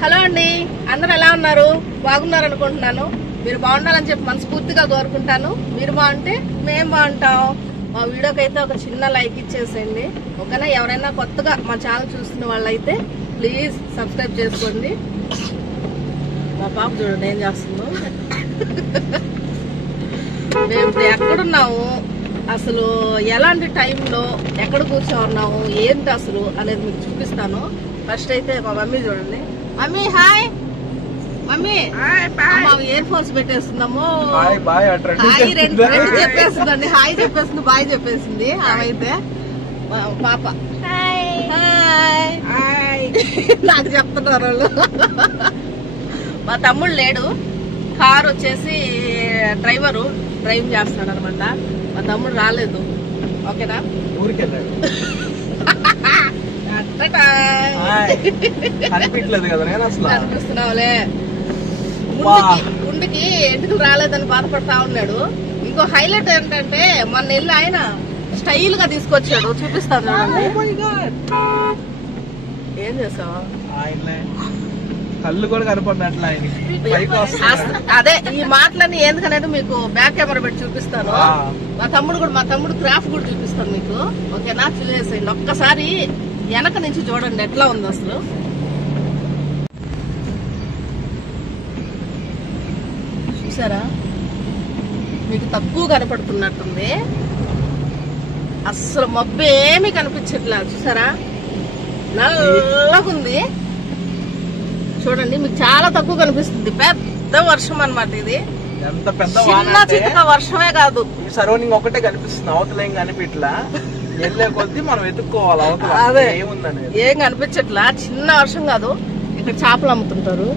Hello అండి, అందరు ఎలా ఉన్నారు? బాగున్నారు అనుకుంటున్నాను. మీరు బాగుండాలని చెప్పి మనస్ఫూర్తిగా కోరుకుంటాను. మీరు బాగుంటే మేము బాగుంటాం. మా వీడియోకి అయితే ఒక చిన్న లైక్ ఇచ్చేసేయండి, ఓకేనా? ఎవరైనా కొత్తగా మా ఛానల్ చూస్తున్న వాళ్ళైతే ప్లీజ్ సబ్స్క్రైబ్ చేసుకోండి. మా పాప చూడండి ఏం చేస్తుందో. మేము ఇప్పుడు ఎక్కడున్నాము, అసలు ఎలాంటి టైంలో ఎక్కడ కూర్చోన్నాము, ఏంటి అసలు అనేది మీకు చూపిస్తాను. ఫస్ట్ అయితే మా మమ్మీ చూడండి. Mummy hi. Mummy earphones పెట్టేస్తున్నాము. హాయ్ రెండు చెప్పేస్తుందండి. హాయ్ చెప్పేస్తుంది, బాయ్ చెప్పేసింది. ఆమె పాప నాకు చెప్తున్నారు వాళ్ళు. మా తమ్ముడు లేడు, కార్ వచ్చేసి డ్రైవ్ చేస్తున్నాడు అనమాట. మా తమ్ముడు రాలేదు, ఓకేనా? ఊరికెళ్ళాడు. కనిపించలేదు కదా నేను అసలు. కనిపిస్తున్నావులే. గుండెకి ఎంటుకలు రాలేదని బాధపడతా ఉన్నాడు. ఇంకో హైలైట్ ఏంటంటే మొన్న వెళ్ళి ఆయన స్టైల్ గా తీసుకొచ్చాడు, చూపిస్తాను ఏం చేసావా? కళ్ళు కూడా కనపడినట్లు ఆయన. అదే ఈ మాటలన్నీ ఎందుకనేది మీకు బ్యాక్ కెమెరా పెట్టి చూపిస్తాను. మా తమ్ముడు క్రాఫ్ట్ కూడా చూపిస్తాను మీకు, ఓకేనా? చూసేసేయండి ఒక్కసారి. వెనక నుంచి చూడండి ఎట్లా ఉంది అసలు. చూసారా? మీకు తక్కువ కనపడుతున్నట్టుంది. అసలు మబ్బు ఏమీ కనిపించట్లా. చూసారా? నల్లగుంది చూడండి. మీకు చాలా తక్కువ కనిపిస్తుంది. పెద్ద వర్షం అన్నమాట ఇది. ఎంత పెద్ద చిన్న వర్షమే కాదు, సరౌండింగ్ ఒకటే కనిపిస్తుంది. అవతల ఏం కనిపించట్లా. వెళ్ళే కొద్దీ మనం వెతుక్కోవాలి అవతల ఏముందని. ఏం కనిపించట్లా. చిన్న వర్షం కాదు. ఇక్కడ చేపలు అమ్ముతుంటారు.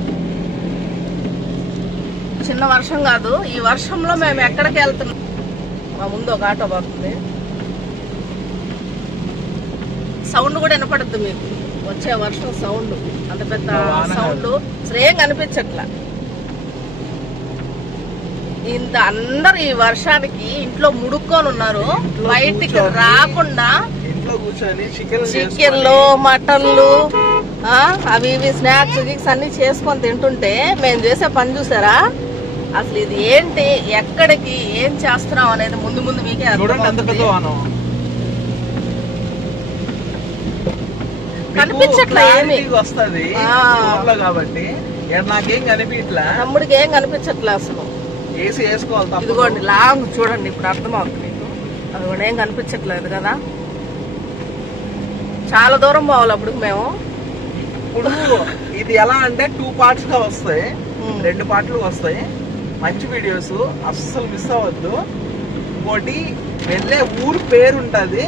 చిన్న వర్షం కాదు. ఈ వర్షంలో మేము ఎక్కడికి వెళ్తున్నాం? మా ముందు ఒక ఆటో పోతుంది. సౌండ్ కూడా వినపడుద్ది మీకు, వచ్చే వర్షం సౌండ్. అంత పెద్ద సౌండ్ అసలు ఏం కనిపించట్లా. ఇంత అందరు ఈ వర్షానికి ఇంట్లో ముడుక్కొని ఉన్నారు. బయటికి రాకుండా ఇంట్లో కూర్చొని చికెన్లు మటన్లు అవి ఇవి స్నాక్స్ గిక్స్ అన్ని చేసుకొని తింటుంటే మేము చేసే పని చూసారా? అసలు ఇది ఏంటి, ఎక్కడికి, ఏం చేస్తున్నాం అనేది ముందు మీకే కనిపించట్లా. ఏమి వస్తుంది కాబట్టి నాకేం కనిపించట్లా. తమ్ముడికి ఏం కనిపించట్లా అసలు. ఏసీ వేసుకోవాలి. ఇదిగోండి లాంగ్ చూడండి, ఇప్పుడు అర్థమవుతుంది మీకు. అది కూడా ఏం కనిపించట్లేదు కదా. చాలా దూరం పోవాలి అప్పుడు మేము. ఇప్పుడు ఇది ఎలా అంటే 2 parts గా వస్తాయి, 2 పార్ట్లు వస్తాయి. మంచి వీడియోస్ అస్సలు మిస్ అవ్వద్దు. ఇంకోటి వెళ్ళే ఊరు పేరు ఉంటది,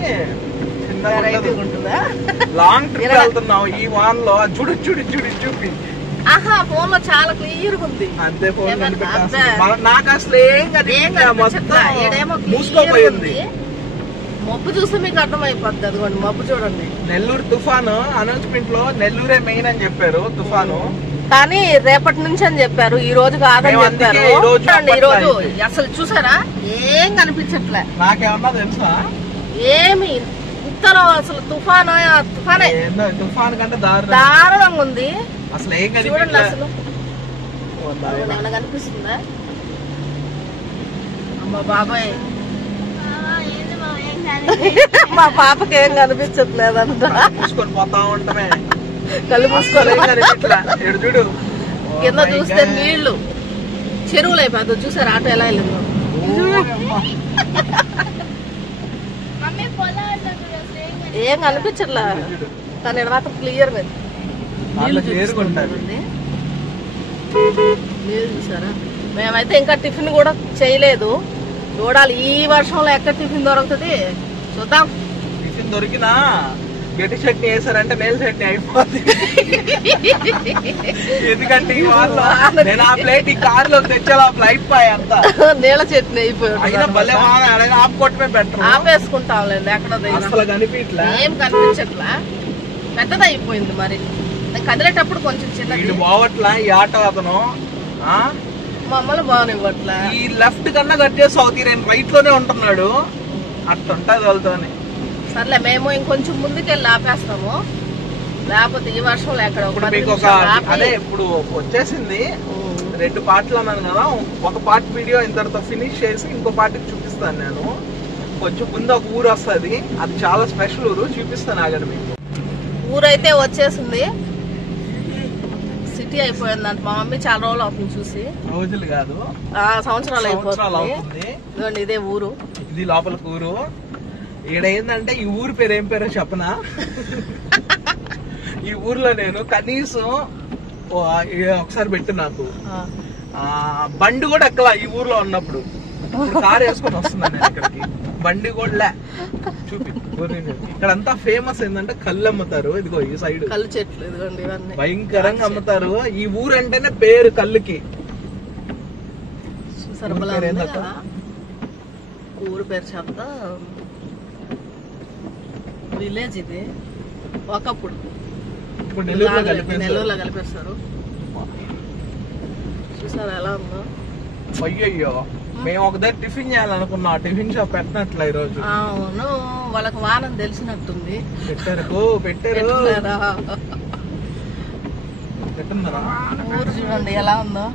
లాంగ్ ట్రిప్ వెళ్తున్నావు ఈ వాన్ లో. చూపి ఆహా, ఫోన్ లో చాలా క్లియర్ గా ఉంది. అంతే, ఫోన్ నాకు అసలు ఏం మూసుకోపోయింది. మబ్బు చూస్తే మీకు అర్థమైపోద్ది. అదిగోండి మబ్బు చూడండి. నెల్లూరు తుఫాను అనౌన్స్మెంట్ లో నెల్లూరే మెయిన్ అని చెప్పారు తుఫాను, కానీ రేపటి నుంచి అని చెప్పారు. ఈ రోజు కాదని చెప్పారు. ఈ రోజు అసలు చూసారా? ఏం కనిపించట్లే. నాకేమన్నా తెలుసా? ఏమి ఉత్తరం అసలు తుఫానే తుఫాన్ కంటే దారుణంగా ఉంది అసలు. ఏం చూడండి అసలు. ఏమన్నా కనిపిస్తుందా? అమ్మ బాబాయ్, మా పాపకి ఏం కనిపించట్లేదంట. మూసుకొని పోతా ఉంటామే, కళ్ళు మూసుకొని. చూడు కింద చూస్తే నీళ్లు చెరువులు అయిపోతుంది. చూసారు ఆటో ఎలా వెళ్ళిందో. ఏం కనిపించట్లా, కానీ మాత్రం క్లియర్ గా నీళ్ళు చూసారా? మేమైతే ఇంకా టిఫిన్ కూడా చేయలేదు. చూడాలి ఈ వర్షంలో ఎక్కడ టిఫిన్ దొరుకుతుంది చూద్దాం. టిఫిన్ దొరికినా గట్టి చట్నీ వేసారంటే నేల చట్నీ అయిపోతుంది. ఎందుకంటే ఈ వాళ్ళు నేను ఆ ప్లేట్ ఈ కార్ లో తెచ్చా అయిపోయి అంతా నీళ్ళ చట్నీ అయిపోయి. ఆపుకోవటమే బెటర్. ఆపేసుకుంటాంలేండి. ఎక్కడ అసలు కనిపించట్లా, ఏం కనిపించట్లా. పెద్దది అయిపోయింది. మరి కదిలేటప్పుడు కొంచెం చిన్నది బావట్లా. ఈ ఆటో అతను మమ్మల్ని బాగునివ్వట్లా. ఈ లెఫ్ట్ కన్నా కట్ చేసి అవుతాయి, నేను రైట్ లోనే ఉంటున్నాడు. అట్లుంటది వాళ్ళతోనే. సర్లే, మేము ఇంకొంచెం ముందుకెళ్ళి ఆపేస్తాము. లేకపోతే ఈ వర్షంలో ఎక్కడ ఇప్పుడు మీకు ఒక అదే ఇప్పుడు వచ్చేసింది 2 పార్ట్లు అన్నాను కదా, ఒక పార్ట్ వీడియో ఇంతటితో ఫినిష్ చేసి ఇంకో పార్ట్కి చూపిస్తాను నేను. కొంచెం ముందు ఒక ఊరు వస్తుంది, అది చాలా స్పెషల్ ఊరు, చూపిస్తాను ఆగండి మీకు. ఊరైతే వచ్చేసింది, సిటీ అయిపోయిందంట. మా మమ్మీ చాలా రోజులు అవుతుంది చూసి. రోజులు కాదు, సంవత్సరాలు అవుతుంది. ఇదిగోండి ఇదే ఊరు, ఇది లోపలికి ఊరు. ఇక్కడ ఏంటంటే ఈ ఊరు పేరు ఏం పేరో చెప్పనా? ఈ ఊర్లో నేను కనీసం ఒకసారి పెట్టి నాకు బండి కూడా ఎక్కలా ఈ ఊర్లో ఉన్నప్పుడు. కారు వేసుకొని వస్తున్నాను నేను ఇక్కడికి, బండి కూడా చూపి. ఇక్కడంతా ఫేమస్ ఏంటంటే కళ్ళు అమ్ముతారు. ఇదిగో ఈ సైడ్ కళ్ళు చెట్లు ఇదిగోండి ఇవన్నీ భయంకరంగా అమ్ముతారు. ఈ ఊరు అంటేనే పేరు కళ్ళుకి. ఊరు పేరు చెప్తా, విలేజ్ ఇది. ఒకప్పుడు ఇప్పుడు నెల్లూరులో కలిపేస్తారు. చూసారా ఎలా ఉందో? అయ్యయ్యో, మేము ఒక దగ్గర టిఫిన్ చేయాలనుకున్నాం, టిఫిన్ షాప్ పెట్టినట్ల ఈ రోజు. అవును, వాళ్ళకి వానం తెలిసినట్టుంది. పెట్టారు. ఊరు చూడండి ఎలా ఉందో.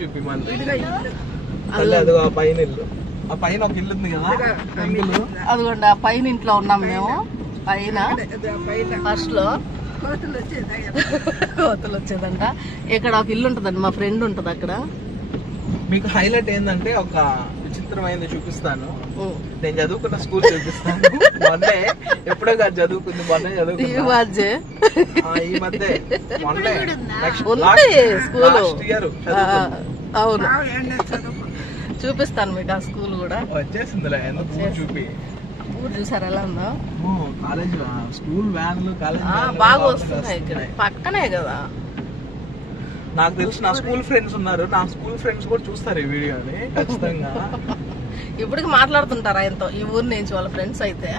చూపి అది ఆ పైన ఇల్లు, ఆ పైన ఒక ఇల్లు ఉంది కదా, అదిగోండి ఆ పైన ఇంట్లో ఉన్నాం మేము. పైన ఫస్ట్ లో కోతలు వచ్చేదంట. ఇక్కడ ఒక ఇల్లు ఉంటదండి, మా ఫ్రెండ్ ఉంటది అక్కడ. మీకు హైలైట్ ఏంటంటే ఒక విచిత్రమైనది చూపిస్తాను. నేను చదువుకున్న స్కూల్ చూపిస్తాను. మొన్నే ఎప్పుడో కాదు చదువుకుంది, మొన్నే చదువుకుంది ఈ మధ్య లాస్ట్ ఇయర్. అవును, చూపిస్తాను మీకు ఆ స్కూల్ కూడా. వచ్చేసిందిలే, చూపి. ఊరు చూసారు ఎలా ఉందో? కాలేజ్ స్కూల్ వ్యాన్లు బాగా వస్తున్నాయి ఇక్కడ, పక్కనే కదా. నాకు తెలుసు నా స్కూల్ ఫ్రెండ్స్ ఉన్నారు, నా స్కూల్ ఫ్రెండ్స్ కూడా చూస్తారు ఈ వీడియోని ఖచ్చితంగా. ఇప్పటికి మాట్లాడుతుంటారు ఆయనతో ఈ ఊరు నుంచి వాళ్ళ ఫ్రెండ్స్ అయితే.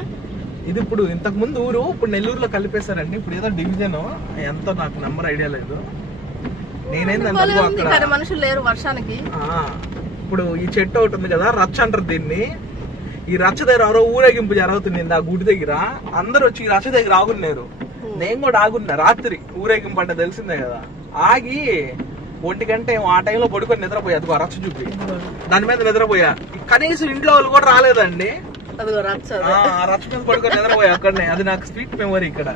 ఇది ఇప్పుడు ఇంతకు ముందు ఊరు, ఇప్పుడు నెల్లూరులో కలిపేశారండి. ఇప్పుడు ఏదో డివిజన్ ఎంతో నాకు నెంబర్ ఐడియా లేదు. నేనేందంటే మనుషులు లేరు వర్షానికి. ఇప్పుడు ఈ చెట్టు ఒకటి ఉంది కదా, రచ్చ అంటారు దీన్ని. ఈ రచ్చ దగ్గర ఎవరో ఊరేగింపు జరుగుతుంది ఆ గుడి దగ్గర. అందరు వచ్చి ఈ రచ్చ దగ్గర ఆగున్నారు, నేను కూడా ఆగున్నా. రాత్రి ఊరేగింపు అంటే తెలిసిందే కదా. ఆగి 1 గంట ఆ టైంలో పడుకొని నిద్రపోయా. అదిగో రచ్చ చూపి, దాని మీద నిద్రపోయా. కనీసం ఇంట్లో వాళ్ళు కూడా రాలేదండి. రచ్చ మీద పడుకొని నిద్రపోయా అక్కడనే. అది నాకు స్వీట్ మెమరీ. ఇక్కడ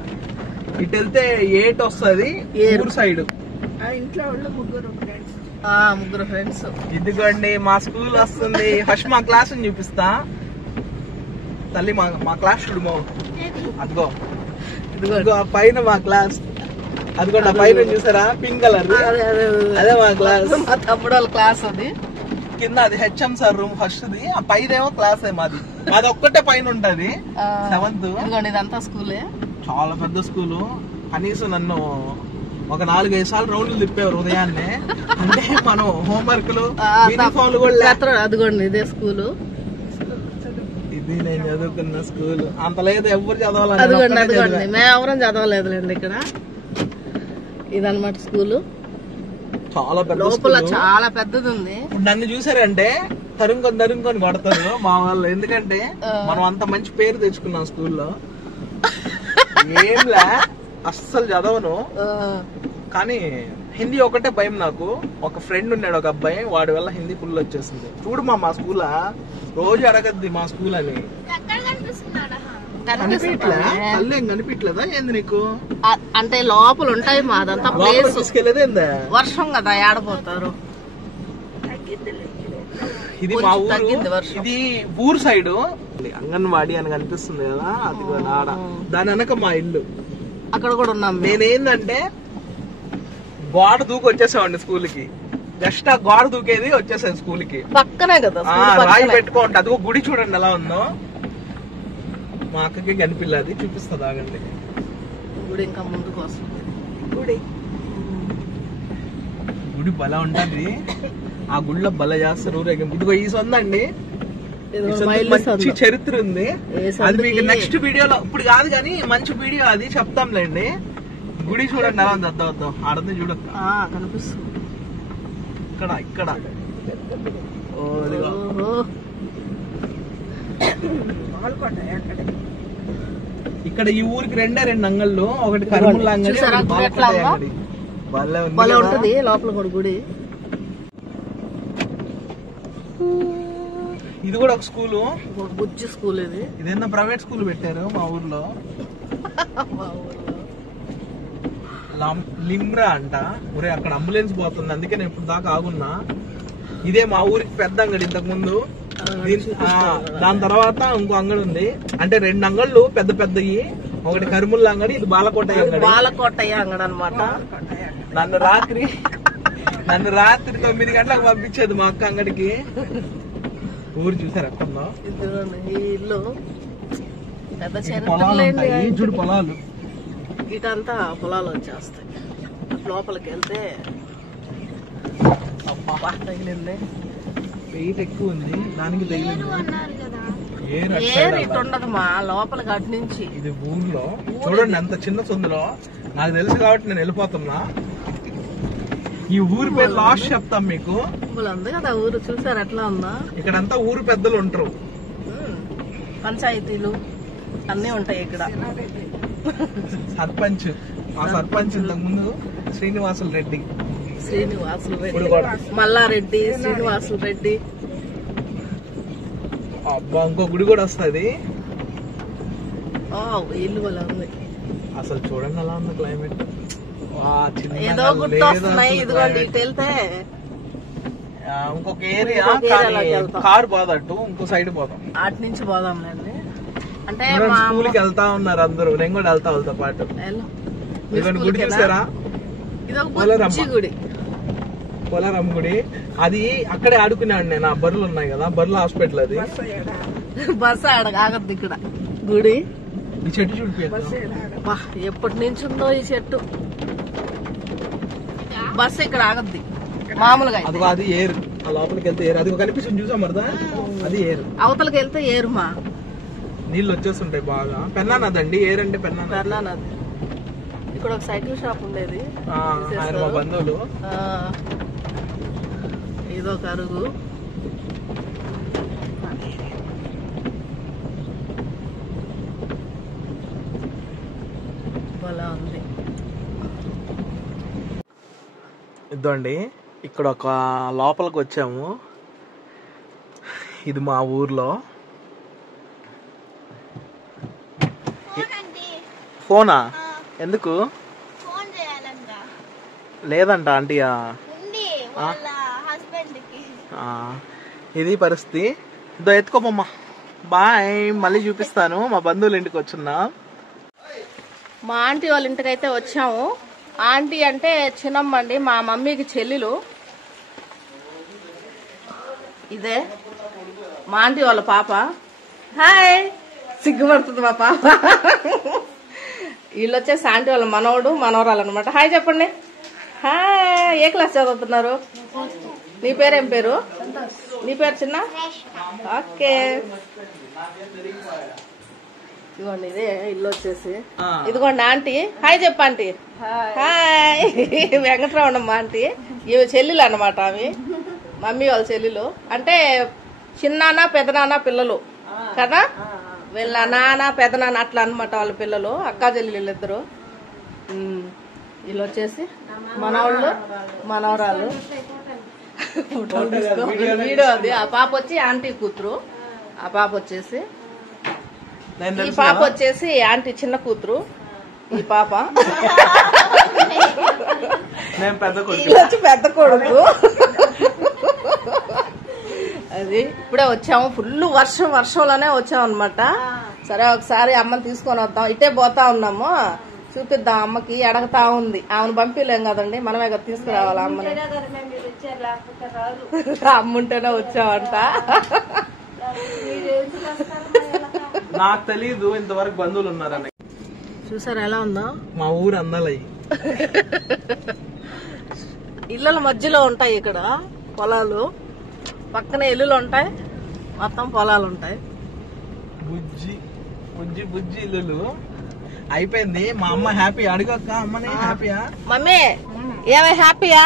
ఇటు వెళ్తే 8 వస్తుంది ఊరు సైడ్. ఇంట్లో వాళ్ళు ముగ్గురు ఫ్రెండ్స్. ఇదిగోండి మా స్కూల్ వస్తుంది. ఫస్ట్ మా క్లాస్ చూపిస్తా తల్లి, మా క్లాస్ చూడమో. అదిగో ఇదిగో పైన మా క్లాస్. అదిగోండి ఆ పైన చూసారా, పింక్ కలర్, అదే మా క్లాస్. మా తమ్ముడు వాళ్ళ క్లాస్ అది. కింద అది HM sir room first the. ఆ పైదేమో క్లాస్ మాది. అది ఒక్కటే పైన ఉంటది 7th. ఇదంతా స్కూలే, చాలా పెద్ద స్కూలు. కనీసం నన్ను ఒక 4-5 సార్లు రౌండ్లు తిప్పేవారు ఉదయాన్నే. అంటే మనం హోంవర్క్లు యూనిఫామ్లు కూడా. అదిగోండి ఇదే స్కూలు, ఇది నేను చదువుకున్న స్కూల్. అంత లేదు ఎవరు చదవాలి, అదిగోండి మేము ఎవరం చదవలేదులేండి ఇక్కడ. ఇదన్నమాట స్కూలు, చాలా పెద్ద, లోపల చాలా పెద్దది ఉంది. నన్ను చూసారంటే తరుముకొని కొడతారు మా వాళ్ళు. ఎందుకంటే మనం అంత మంచి పేరు తెచ్చుకున్నాం స్కూల్లో. ఏంలా అస్సలు చదవను, కానీ హిందీ ఒకటే భయం నాకు. ఒక ఫ్రెండ్ ఉన్నాడు, ఒక అబ్బాయి, వాడి వల్ల హిందీ ఫుల్ వచ్చేసింది. చూడు మా స్కూల్ రోజు అడగద్ది మా స్కూల్ అని. కనిపించలేదా ఏంది నీకు? అంటే లోపల ఉంటాయి, మాదంతా ప్లేస్. తీసుకెళ్ళేది వర్షం కదా, ఏడబోతారు. ఇది మా ఊరు, ఇది ఊరు సైడ్ అంగన్వాడి అని కనిపిస్తుంది కదా, అది ఆడ. దాని వెనక మా ఇల్లు, అక్కడ కూడా ఉన్నాం. నేనేందంటే గోడ దూకి వచ్చేసామండి స్కూల్ కి. జస్ట్ ఆ గోడ దూకేది వచ్చేసాను స్కూల్ కి. పక్కనే కదా రాయి పెట్టుకోండి. అదిగో గుడి చూడండి ఎలా ఉందో. మా అక్కకి కనిపిల్లది, చూపిస్తుంది ఆగండి. గుడి ఇంకా ముందుకు వస్తుంది. గుడి బల ఉంటుంది. ఆ గుడిలో బల చేస్తారు ఊరేగింపు. ఇదిగో ఈ సొందండి, మంచి చరిత్ర ఉంది. అది మీకు నెక్స్ట్ వీడియోలో, ఇప్పుడు కాదు కానీ మంచి వీడియో అది చెప్తాంలేండి. గుడి చూడండి ఎలా ఉంది. అర్థం ఆడది చూడక్క కనిపిస్తుంది. ఇక్కడ ఇక్కడ ఈ ఊరికి రెండు అంగళ్ళు, ఒకటి కర్మూల అంగడి, ఒకటి బాలకోట అంగడి. భలే ఉంటది లోపల కూడా గుడి. ఇది కూడా ఒక స్కూలు, బుజ్జి స్కూల్. ఇదేందో ప్రైవేట్ స్కూల్ పెట్టారు మా ఊర్లో. లిమ్రా అంట. ఒరే అక్కడ అంబులెన్స్ పోతుంది, అందుకే నేను ఇప్పుడు దాకా ఆగున్నా. ఇదే మా ఊరికి పెద్ద అంగడి ఇంతకు ముందు. దాని తర్వాత ఇంకో అంగడి ఉంది, అంటే రెండు అంగళ్ళు పెద్ద పెద్దవి. ఒకటి కర్ముల్ల అంగడి, ఇది బాలకోటయ్య అంగడి. బాలకోటయ్య అంగడి అనమాట. నన్ను రాత్రి 9 గంటలకు పంపించేది మా అక్క అంగడికి. ఊరు చూసారు ఎక్కడుందో. ఈ ఇల్లు పెద్ద చూడు పొలాలు, ఇటంతా పొలాలు వచ్చేస్తాయి. లోపలికి వెళ్తే తగిలింది, వెయిట్ ఎక్కువ ఉంది దానికి తగిలింది. ఇటు ఉండదు మా లోపలికి అటు నుంచి. ఇది ఊర్లో చూడండి ఎంత చిన్న సందులో. నాకు తెలుసు కాబట్టి నేను వెళ్ళిపోతున్నా. ఈ ఊరి పేరు లాస్ట్ చెప్తాం మీకు. ఉంది కదా ఊరు, చూసారు ఎట్లా ఉందా. ఇక్కడంతా ఊరు పెద్దలు ఉంటారు, పంచాయతీలు అన్ని ఉంటాయి ఇక్కడ. సర్పంచ్, ఆ సర్పంచ్ ఇంతకు ముందు శ్రీనివాసులు రెడ్డి, మల్లారెడ్డి, శ్రీనివాసులు రెడ్డి. అబ్బా ఇంకో గుడి కూడా వస్తుంది. ఇల్లు వల్ల ఉంది అసలు. చూడండి అలా ఉంది క్లైమేట్. ఏదో గుర్తొస్తున్నాయి. ఇదిగోండి ఇటు వెళ్తే ఇంకొక ఏరియా, కారు పోదట్టు ఇంకో సైడ్ పోదాం. అటు నుంచి పోదాంలేండి. అంటే స్కూల్ కి వెళ్తా ఉన్నారు అందరూ, నేను కూడా వెళ్తా వాళ్ళతో పాటు. గుడి చూసారా, పోలారమ్మ గుడి. అది అక్కడే ఆడుకున్నాడు నేను. ఆ బర్రెలు ఉన్నాయి కదా, బర్రెల హాస్పిటల్ అది. బస్సు ఆగద్దు ఇక్కడ గుడి. ఈ చెట్టు చూడిపోయారు, ఎప్పటి నుంచి ఉందో ఈ చెట్టు. బస్సు ఇక్కడ ఆగద్ది మామూలుగా. అది ఏరు, ఆ లోపలికి వెళ్తే ఏరు. అది కనిపిస్తుంది చూసా మరదా, అది ఏరు. అవతలకి వెళ్తే ఏరుమా, నీళ్ళు వచ్చేస్తుంటాయి బాగా. పెన్నా నది అండి, ఏరంటే పెన్నా నది. ఇక్కడ ఒక సైకిల్ షాప్ ఉండేది మా బంధువులు. ఇదొక అరుగు. బలా ఉంది. ఇదండి ఇక్కడ ఒక లోపలికి వచ్చాము. ఇది మా ఊర్లో. ఫోనా ఎందుకు లేదంట ఆంటీయా. ఇది పరిస్థితి. ఇదో ఎత్తుకోమమ్మా. బాయ్, మళ్ళీ చూపిస్తాను. మా బంధువుల ఇంటికి వచ్చున్నా. మా ఆంటీ వాళ్ళ ఇంటికి అయితే వచ్చాము. ఆంటీ అంటే చిన్నమ్మ అండి, మా మమ్మీకి చెల్లెలు. ఇదే మా ఆంటీ వాళ్ళ పాప. హాయ్, సిగ్గుపడుతుంది మా పాప. వీళ్ళు వచ్చేసి ఆంటీ వాళ్ళ మనవడు మనవరాలు అనమాట. హాయ్ చెప్పండి. హాయ్, ఏ క్లాస్ చదువుతున్నారు? నీ పేరేం పేరు? నీ పేరు చిన్న? ఓకే. ఇదిగోండి ఇదే ఇల్లు వచ్చేసి. ఇదిగోండి ఆంటీ. హాయ్ చెప్ప ఆంటీ. Hi, Venkataramanamma aunty. ఇవి చెల్లెలు అన్నమాట. అవి మమ్మీ వాళ్ళ చెల్లెలు. అంటే చిన్నాన్న పెదనాన్న పిల్లలు కదా. వీళ్ళ నాన్న పెదనాన్న అట్లా అనమాట వాళ్ళ పిల్లలు, అక్కా చెల్లెలు ఇద్దరు. వీళ్ళు వచ్చేసి మనవాళ్ళు మనవరాలు. వీడియో అది. ఆ పాప వచ్చి ఆంటీ కూతురు. ఆ పాప వచ్చేసి, ఈ పాప వచ్చేసి ఆంటీ చిన్న కూతురు. ఈ పాప వచ్చి పెద్ద కొడుకు. అది ఇప్పుడే వచ్చాము. ఫుల్ వర్షంలోనే వచ్చాము అనమాట. సరే ఒకసారి అమ్మని తీసుకొని వద్దాం. ఇటే పోతా ఉన్నాము, చూపిద్దాం అమ్మకి. అడగతా ఉంది. ఆమెను పంపిలేం కదండి, మనమే కదా తీసుకురావాలి అమ్మని. అమ్ముంటేనే వచ్చామంట. నాకు తెలీదు ఇంతవరకు బంధువులు ఉన్నారని. చూసారా ఎలా ఉందో మా ఊరు అందాలయ్యి. ఇళ్ళల మధ్యలో ఉంటాయి ఇక్కడ పొలాలు, పక్కన ఇల్లులు ఉంటాయి, మొత్తం పొలాలు ఉంటాయి. బుజ్జి బుజ్జి బుజ్జి ఇల్లులు. అయిపోయింది. మా అమ్మ హ్యాపీ. అడుగక్క అమ్మని హ్యాపీయా? మమ్మీ ఏమే హ్యాపీయా?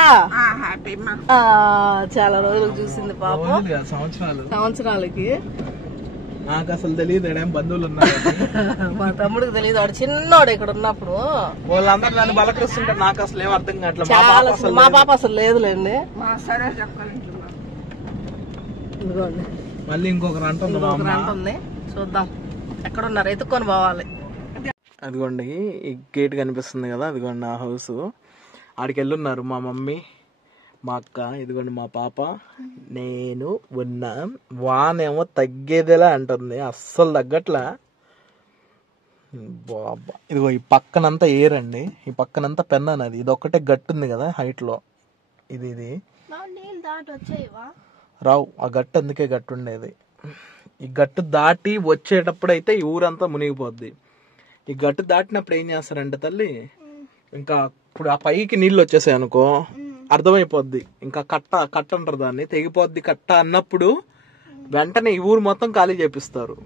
హ్యాపీ. చాలా రోజులకు చూసింది పాప, సంవత్సరాలకి. నాకు అసలు తెలియదు ఏడేం బంధువులు ఉన్నారు. మా తమ్ముడికి తెలియదు, వాడు చిన్నోడు ఇక్కడ ఉన్నప్పుడు. వాళ్ళందరూ నన్ను బలకరిస్తుంటే నాకు అసలు ఏం అర్థం కావట్లేదు. మా పాప అసలు లేదులేండి. ఇదిగోండి మళ్ళీ ఇంకొకరు అంటుంది, చూద్దాం ఎక్కడున్నారు, ఎత్తుక్కొని పోవాలి. అదిగోండి ఈ గేట్ కనిపిస్తుంది కదా, అదిగోండి ఆ హౌస్. ఆడికి వెళ్ళున్నారు మా మమ్మీ, మా అక్క, ఇదిగోండి మా పాప, నేను ఉన్నా. వానేమో తగ్గేదేలా అంటుంది, అస్సలు తగ్గట్లా. బాబా ఇదిగో ఈ పక్కనంతా ఏరండి, ఈ పక్కనంతా పెన్ అనేది, ఇది ఒక్కటే గట్టు ఉంది కదా హైట్ లో, ఇది రావు. ఆ గట్టు అందుకే గట్టు ఉండేది. ఈ గట్టు దాటి వచ్చేటప్పుడు అయితే ఈ ఊరంతా మునిగిపోద్ది. ఈ గట్టు దాటినప్పుడు ఏం చేస్తారంటే తల్లి, ఇంకా ఇప్పుడు ఆ పైకి నీళ్ళు వచ్చేసాయి అనుకో అర్థమైపోద్ది, ఇంకా కట్ట అంటారు దాన్ని, తెగిపోద్ది కట్ట అన్నప్పుడు వెంటనే ఈ ఊరు మొత్తం ఖాళీ చేపిస్తారు.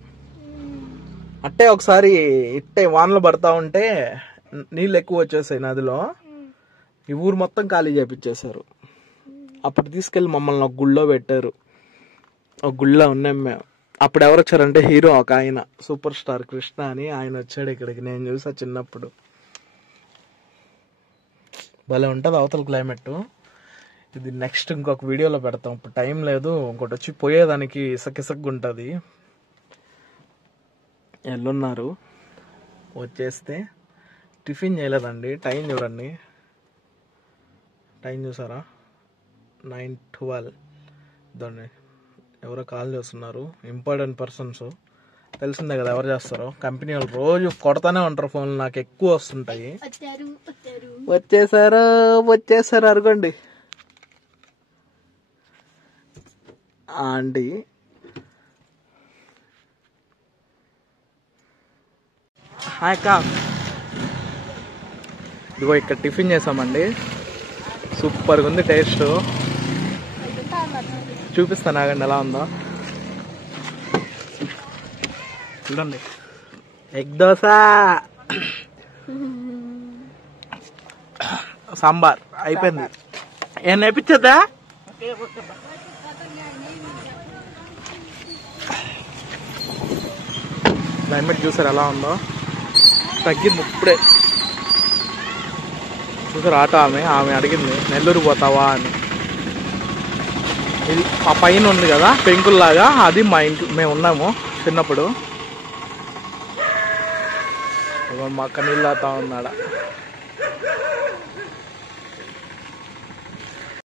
అట్టే ఒకసారి ఇట్టే వానలు పడతా ఉంటే నీళ్ళు ఎక్కువ వచ్చేసాయి నదిలో, ఈ ఊరు మొత్తం ఖాళీ చేపించేశారు. అప్పుడు తీసుకెళ్లి మమ్మల్ని ఒక గుళ్ళో పెట్టారు. ఒక గుళ్ళో ఉన్నాం మేము. అప్పుడు ఎవరు వచ్చారంటే హీరో ఒక ఆయన, సూపర్ స్టార్ కృష్ణ అని ఆయన వచ్చాడు ఇక్కడికి. నేను చూసా చిన్నప్పుడు. భలే ఉంటుంది అవతల క్లైమేట్. ఇది నెక్స్ట్ ఇంకొక వీడియోలో పెడతాం, ఇప్పుడు టైం లేదు. ఇంకోటి వచ్చి పోయేదానికి ఇసకిసగ్గా ఉంటుంది. ఎల్లున్నారు వచ్చేస్తే టిఫిన్ చేయలేదండి. టైం చూడండి, టైం చూసారా, 9:12. దాన్ని ఎవరో కాల్ చేస్తున్నారు, ఇంపార్టెంట్ పర్సన్స్. తెలిసిందే కదా ఎవరు చేస్తారో. కంపెనీ వాళ్ళు రోజు కొడతానే ఉంటారు ఫోన్లు, నాకు ఎక్కువ వస్తుంటాయి. వచ్చేసారు అనుకోండి ఆంటీ. హాయ్ అక్క. ఇదిగో ఇక్కడ టిఫిన్ చేసామండి, సూపర్గా ఉంది టేస్ట్. చూపిస్తాను ఆగండి ఎలా ఉందో. చూడండి, ఎగ్ దోశ, సాంబార్ అయిపోయింది. ఏం నేర్పించద్దా? క్లైమేట్ చూసారు ఎలా ఉందో, తగ్గింది ఇప్పుడే. చూసారు ఆటో ఆమె అడిగింది నెల్లూరు పోతావా అని. ఇది ఆ పైన ఉంది కదా పెంకుల్లాగా, అది మా ఇంట్లో మేము ఉన్నాము చిన్నప్పుడు. మా అక్క నీళ్ళు తాగుతా ఉన్నాడా.